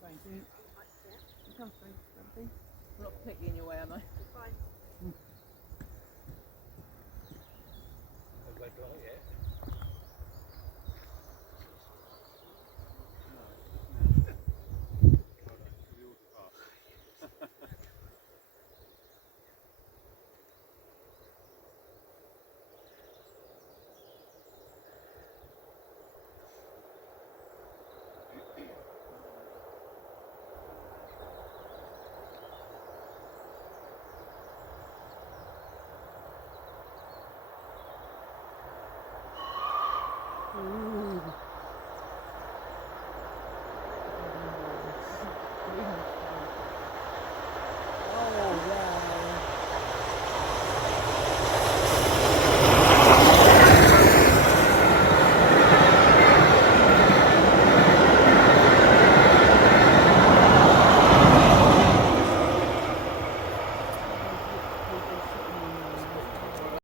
Thank you. Come through, Grumpy. I'm not completely in your way, am I? Fine.